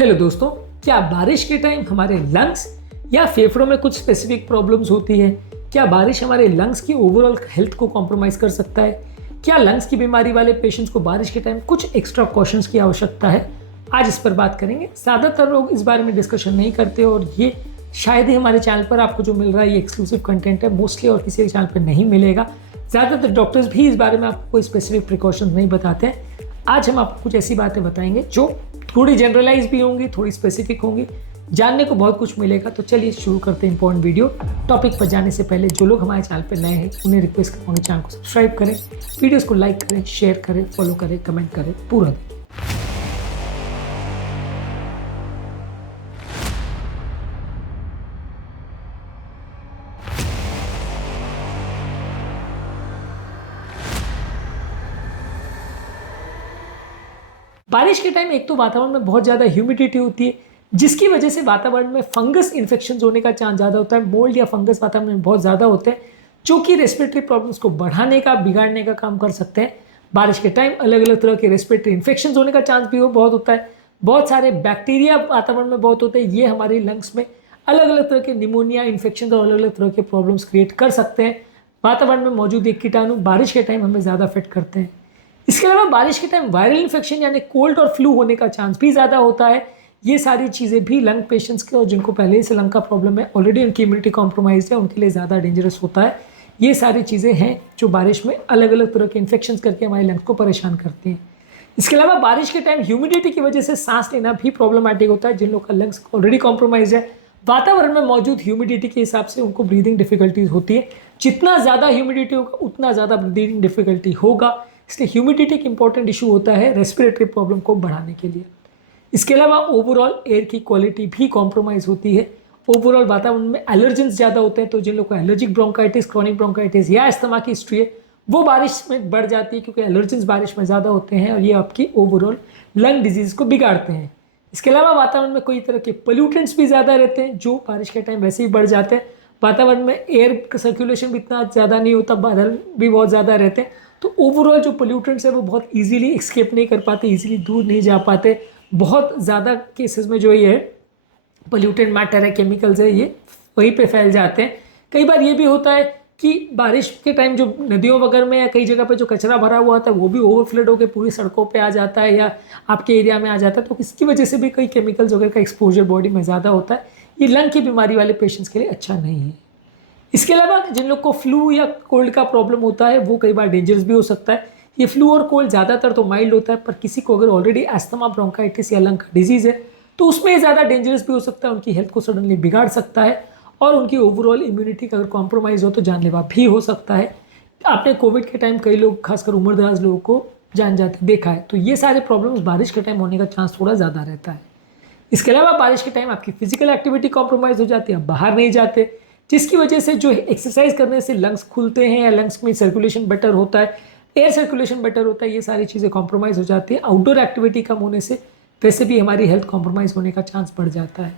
Hello दोस्तों, क्या बारिश के टाइम हमारे लंग्स या फेफड़ों में कुछ स्पेसिफिक प्रॉब्लम्स होती है? क्या बारिश हमारे लंग्स की ओवरऑल हेल्थ को कॉम्प्रोमाइज कर सकता है? क्या लंग्स की बीमारी वाले पेशेंट्स को बारिश के टाइम कुछ एक्स्ट्रा कॉशंस की आवश्यकता है? आज इस पर बात करेंगे। ज़्यादातर लोग इस बारे में डिस्कशन नहीं करते और ये शायद ही हमारे चैनल पर आपको जो मिल रहा है ये एक्सक्लूसिव कंटेंट है, मोस्टली और किसी चैनल पर नहीं मिलेगा। ज़्यादातर डॉक्टर्स भी इस बारे में आपको कोई स्पेसिफिक प्रिकॉशंस नहीं बताते हैं। आज हम आपको कुछ ऐसी बातें बताएंगे जो थोड़ी जनरलाइज भी होंगी, थोड़ी स्पेसिफिक होंगी, जानने को बहुत कुछ मिलेगा। तो चलिए शुरू करते हैं इंपॉर्टेंट वीडियो। टॉपिक पर जाने से पहले जो लोग हमारे चैनल पर नए हैं उन्हें रिक्वेस्ट करूँगा चैनल को सब्सक्राइब करें, वीडियोस को लाइक करें, शेयर करें, फॉलो करें, कमेंट करें पूरा दिन। बारिश के टाइम एक तो वातावरण में बहुत ज़्यादा ह्यूमिडिटी होती है, जिसकी वजह से वातावरण में फंगस इन्फेक्शन होने का चांस ज़्यादा होता है। मोल्ड या फंगस वातावरण में बहुत ज़्यादा होते हैं, जो कि रेस्पिरेटरी प्रॉब्लम्स को बढ़ाने का, बिगाड़ने का काम कर सकते हैं। बारिश के टाइम अलग अलग तरह के रेस्पिरेटरी इन्फेक्शन होने का चांस भी बहुत होता है। बहुत सारे बैक्टीरिया वातावरण में बहुत होते हैं, ये हमारे लंग्स में अलग अलग तरह के निमोनिया, इन्फेक्शन और अलग अलग तरह के प्रॉब्लम्स क्रिएट कर सकते हैं। वातावरण में मौजूद ये कीटाणु बारिश के टाइम हमें ज़्यादा अफेक्ट करते हैं। इसके अलावा बारिश के टाइम वायरल इन्फेक्शन यानी कोल्ड और फ्लू होने का चांस भी ज़्यादा होता है। ये सारी चीज़ें भी लंग पेशेंट्स के और जिनको पहले से लंग का प्रॉब्लम है, ऑलरेडी उनकी इम्यूनिटी कॉम्प्रोमाइज है, उनके लिए ज़्यादा डेंजरस होता है। ये सारी चीज़ें हैं जो बारिश में अलग अलग तरह के इन्फेक्शन करके हमारे लंग्स को परेशान करती हैं। इसके अलावा बारिश के टाइम ह्यूमिडिटी की वजह से सांस लेना भी प्रॉब्लमैटिक होता है। जिन लोग का लंग्स ऑलरेडी कॉम्प्रोमाइज है, वातावरण में मौजूद ह्यूमिडिटी के हिसाब से उनको ब्रीदिंग डिफिकल्टीज होती है। जितना ज़्यादा ह्यूमिडिटी होगा उतना ज़्यादा ब्रीदिंग डिफिकल्टी होगा। इसलिए ह्यूमिडिटी एक इंपॉर्टेंट इशू होता है रेस्पिरेटरी प्रॉब्लम को बढ़ाने के लिए। इसके अलावा ओवरऑल एयर की क्वालिटी भी कॉम्प्रोमाइज़ होती है। ओवरऑल वातावरण में एलर्जेंस ज़्यादा होते हैं, तो जिन लोगों को एलर्जिक ब्रोंकाइटिस, क्रॉनिक ब्रोंकाइटिस या अस्थमा की हिस्ट्री है वो बारिश में बढ़ जाती है, क्योंकि एलर्जेंस बारिश में ज़्यादा होते हैं और ये आपकी ओवरऑल लंग डिजीज़ को बिगाड़ते हैं। इसके अलावा वातावरण में कई तरह के पोल्यूटेंट्स भी ज़्यादा रहते हैं, जो बारिश के टाइम वैसे ही बढ़ जाते हैं। वातावरण में एयर का सर्कुलेशन भी इतना ज़्यादा नहीं होता, बादल भी बहुत ज़्यादा रहते हैं, तो ओवरऑल जो पोल्यूटेंट्स है वो बहुत इजीली एस्केप नहीं कर पाते, इजीली दूर नहीं जा पाते। बहुत ज़्यादा केसेस में जो ये पोल्यूटेंट मैटर है, केमिकल्स है, ये वहीं पे फैल जाते हैं। कई बार ये भी होता है कि बारिश के टाइम जो नदियों वगैरह में या कई जगह पे जो कचरा भरा हुआ होता है वो भी ओवरफ्लड होकर पूरी सड़कों पे आ जाता है या आपके एरिया में आ जाता है, तो इसकी वजह से भी कई केमिकल्स वगैरह का एक्सपोजर बॉडी में ज़्यादा होता है। ये लंग की बीमारी वाले पेशेंट्स के लिए अच्छा नहीं है। इसके अलावा जिन लोग को फ्लू या कोल्ड का प्रॉब्लम होता है वो कई बार डेंजरस भी हो सकता है। ये फ्लू और कोल्ड ज़्यादातर तो माइल्ड होता है, पर किसी को अगर ऑलरेडी अस्थमा, ब्रोंकाइटिस या लंग का डिजीज़ है तो उसमें ज़्यादा डेंजरस भी हो सकता है, उनकी हेल्थ को सडनली बिगाड़ सकता है और उनकी ओवरऑल इम्यूनिटी का अगर कॉम्प्रोमाइज़ हो तो जानलेवा भी हो सकता है। आपने कोविड के टाइम कई लोग, खासकर उम्रदराज लोगों को जान जाते देखा है। तो ये सारे प्रॉब्लम्स बारिश के टाइम होने का चांस थोड़ा ज़्यादा रहता है। इसके अलावा बारिश के टाइम आपकी फिजिकल एक्टिविटी कॉम्प्रोमाइज़ हो जाती है, आप बाहर नहीं जाते, जिसकी वजह से जो एक्सरसाइज करने से लंग्स खुलते हैं या लंग्स में सर्कुलेशन बेटर होता है, एयर सर्कुलेशन बेटर होता है, ये सारी चीज़ें कॉम्प्रोमाइज़ हो जाती है। आउटडोर एक्टिविटी कम होने से वैसे भी हमारी हेल्थ कॉम्प्रोमाइज़ होने का चांस बढ़ जाता है।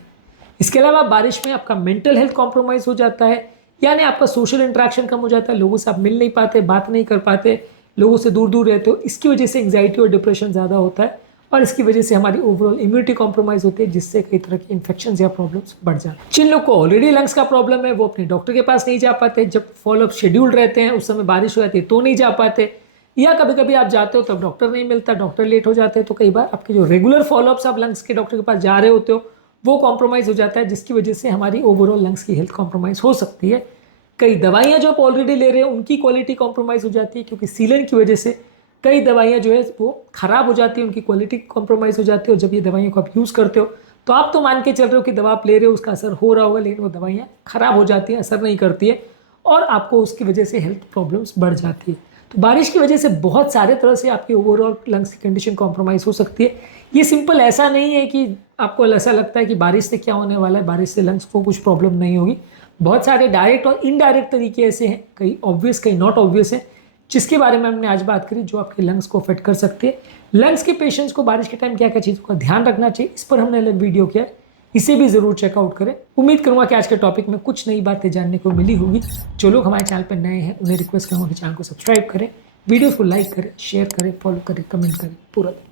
इसके अलावा बारिश में आपका मेंटल हेल्थ कॉम्प्रोमाइज़ हो जाता है, यानी आपका सोशल इंटरेक्शन कम हो जाता है, लोगों से आप मिल नहीं पाते, बात नहीं कर पाते, लोगों से दूर दूर रहते हो। इसकी वजह से एंग्जाइटी और डिप्रेशन ज़्यादा होता है और इसकी वजह से हमारी ओवरऑल इम्यूनिटी कॉम्प्रोमाइज़ होती है, जिससे कई तरह के इन्फेक्शन या प्रॉब्लम्स बढ़ जाते हैं। जिन लोग को ऑलरेडी लंग्स का प्रॉब्लम है वो अपने डॉक्टर के पास नहीं जा पाते, जब फॉलोअप शेड्यूल रहते हैं उस समय बारिश हो जाती है तो नहीं जा पाते, या कभी कभी आप जाते हो तब डॉक्टर नहीं मिलता, डॉक्टर लेट हो जाते हैं, तो कई बार आपके जो रेगुलर फॉलोअप्स आप लंग्स के डॉक्टर के पास जा रहे होते हो वो कॉम्प्रोमाइज़ हो जाता है, जिसकी वजह से हमारी ओवरऑल लंग्स की हेल्थ कॉम्प्रोमाइज़ हो सकती है। कई दवाइयाँ जो आप ऑलरेडी ले रहे हो उनकी क्वालिटी कॉम्प्रोमाइज़ हो जाती है, क्योंकि सीलन की वजह से कई दवाइयाँ जो है वो ख़राब हो जाती है, उनकी क्वालिटी कॉम्प्रोमाइज़ हो जाती है। और जब ये दवाइयों को आप यूज़ करते हो तो आप तो मान के चल रहे हो कि दवा आप ले रहे हो उसका असर हो रहा होगा, लेकिन वो दवाइयाँ ख़राब हो जाती हैं, असर नहीं करती है और आपको उसकी वजह से हेल्थ प्रॉब्लम्स बढ़ जाती है। तो बारिश की वजह से बहुत सारे तरह से आपकी ओवरऑल लंग्स की कंडीशन कॉम्प्रोमाइज़ हो सकती है। ये सिंपल ऐसा नहीं है कि आपको ऐसा लगता है कि बारिश से क्या होने वाला है, बारिश से लंग्स को कुछ प्रॉब्लम नहीं होगी। बहुत सारे डायरेक्ट और इनडायरेक्ट तरीके ऐसे हैं, कई ऑब्वियस कई नॉट ऑब्वियस हैं, जिसके बारे में हमने आज बात करी, जो आपके लंग्स को अफेक्ट कर सकती है। लंग्स के पेशेंट्स को बारिश के टाइम क्या क्या चीज़ों का ध्यान रखना चाहिए, इस पर हमने अलग वीडियो किया है, इसे भी ज़रूर चेकआउट करें। उम्मीद करूँगा कि आज के टॉपिक में कुछ नई बातें जानने को मिली होगी। जो लोग हमारे चैनल पर नए हैं उन्हें रिक्वेस्ट करूँगा कि चैनल को सब्सक्राइब करें, वीडियोज़ को लाइक करें, शेयर करें, फॉलो करें, कमेंट करें पूरा दिन।